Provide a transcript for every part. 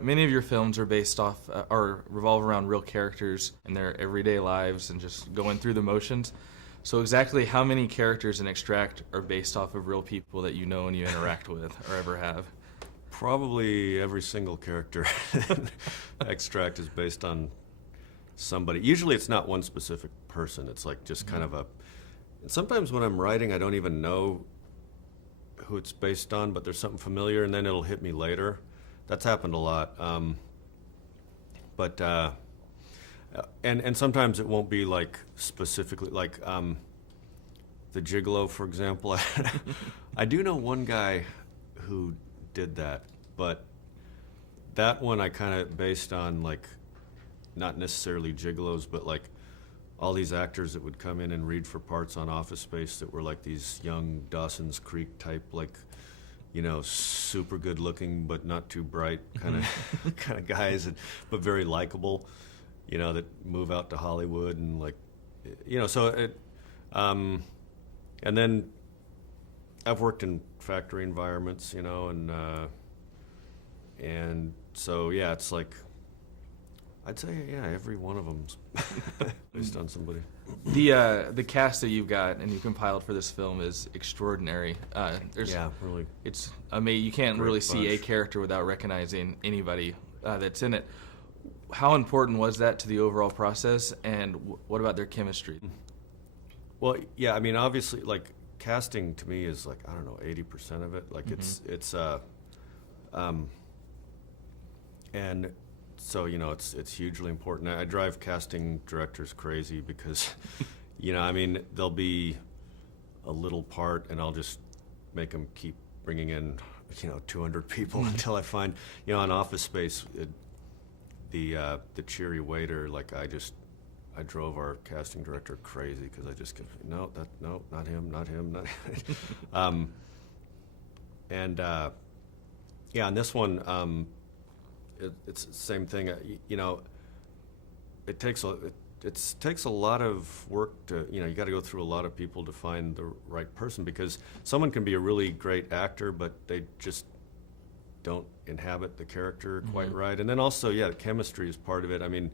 Many of your films are based off or revolve around real characters and their everyday lives and just going through the motions. So exactly how many characters in Extract are based off of real people that you know and you interact with or ever have? Probably every single character in Extract is based on somebody. Usually it's not one specific person. It's like just kind of a... And sometimes when I'm writing, I don't even know who it's based on, but there's something familiar, and then it'll hit me later. That's happened a lot. And sometimes it won't be like specifically, like the Gigolo, for example. I do know one guy who did that, but that one I kind of based on like, not necessarily gigolos, but like all these actors that would come in and read for parts on Office Space that were like these young Dawson's Creek type, like, you know, super good looking but not too bright kind of guys, but very likable, you know, that move out to Hollywood and like, you know, so it, and then I've worked in factory environments, you know, and so yeah, it's like, I'd say, yeah, every one of them's based on somebody. The cast that you've got and you compiled for this film is extraordinary. Yeah, really. It's amazing. You can't really see a bunch. character without recognizing anybody that's in it. How important was that to the overall process, and what about their chemistry? Well, yeah, I mean, obviously, like, casting to me is like, I don't know, 80% of it. Like, and so, you know, it's hugely important. I drive casting directors crazy because, you know, I mean, there'll be a little part and I'll just make them keep bringing in, you know, 200 people until I find, you know, on Office Space, the cheery waiter, like, I drove our casting director crazy because I just kept, no, not him, not him. Yeah, on this one, it's the same thing. You know, it takes a lot of work to, you know, you got to go through a lot of people to find the right person, because someone can be a really great actor, but they just don't inhabit the character quite right. And then also, yeah, the chemistry is part of it. I mean,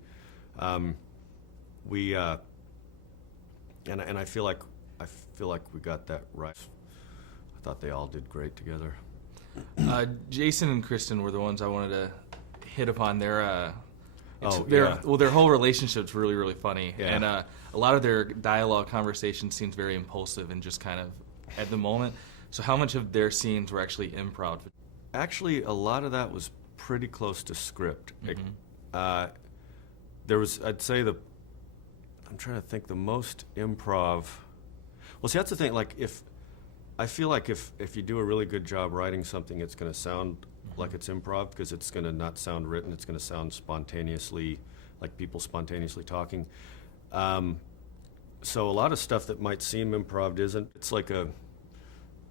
we and I feel like we got that right. I thought they all did great together. Jason and Kristen were the ones I wanted to hit upon. Their yeah. well, their whole relationship's really, really funny, Yeah. and a lot of their dialogue conversation seems very impulsive and just kind of at the moment. So, how much of their scenes were actually improv? Actually, a lot of that was pretty close to script. There was, I'd say, I'm trying to think, the most improv. Well, see, that's the thing. Like, I feel like if you do a really good job writing something, it's going to sound like it's improv, because it's going to not sound written. It's going to sound spontaneously, like people spontaneously talking. So a lot of stuff that might seem improv isn't. It's like a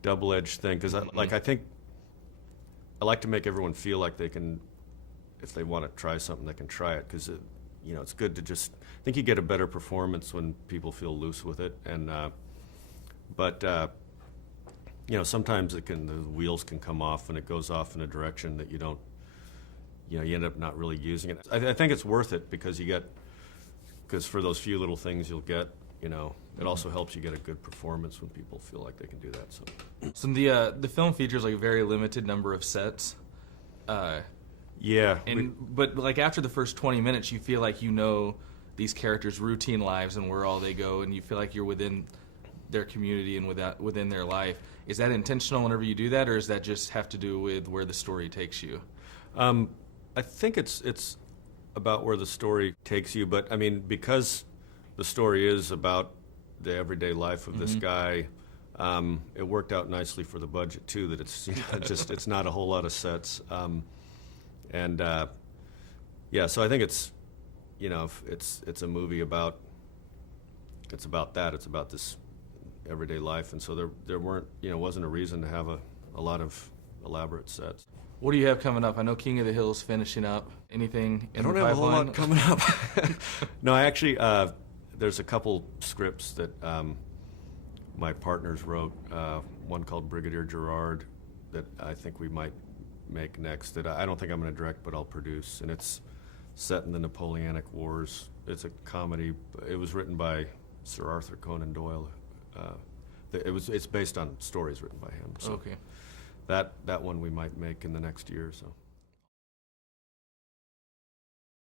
double-edged thing, because I think I like to make everyone feel like they can, if they want to try something, they can try it, because you know, it's good to just, I think you get a better performance when people feel loose with it, and you know, sometimes the wheels can come off and it goes off in a direction that you don't, you know, you end up not really using it. I think it's worth it because for those few little things you'll get, you know, it also helps you get a good performance when people feel like they can do that. So the film features like a very limited number of sets. Yeah. But like after the first 20 minutes, you feel like you know these characters' routine lives and where all they go, and you feel like you're within their community and within their life. Is that intentional whenever you do that, or does that just have to do with where the story takes you? I think it's about where the story takes you, but I mean, because the story is about the everyday life of this guy, it worked out nicely for the budget too, that it's, you know, it's not a whole lot of sets. Yeah, so I think it's, you know, it's a movie about that. It's about this everyday life, and so there weren't, you know, wasn't a reason to have a lot of elaborate sets. What do you have coming up? I know King of the Hill's finishing up. Anything in the pipeline? I don't have a whole lot coming up. No, I actually, there's a couple scripts that my partners wrote. One called Brigadier Gerard that I think we might make next that I don't think I'm going to direct, but I'll produce, and it's set in the Napoleonic Wars. It's a comedy. It was written by Sir Arthur Conan Doyle. It's based on stories written by him. So Okay. that one we might make in the next year or so.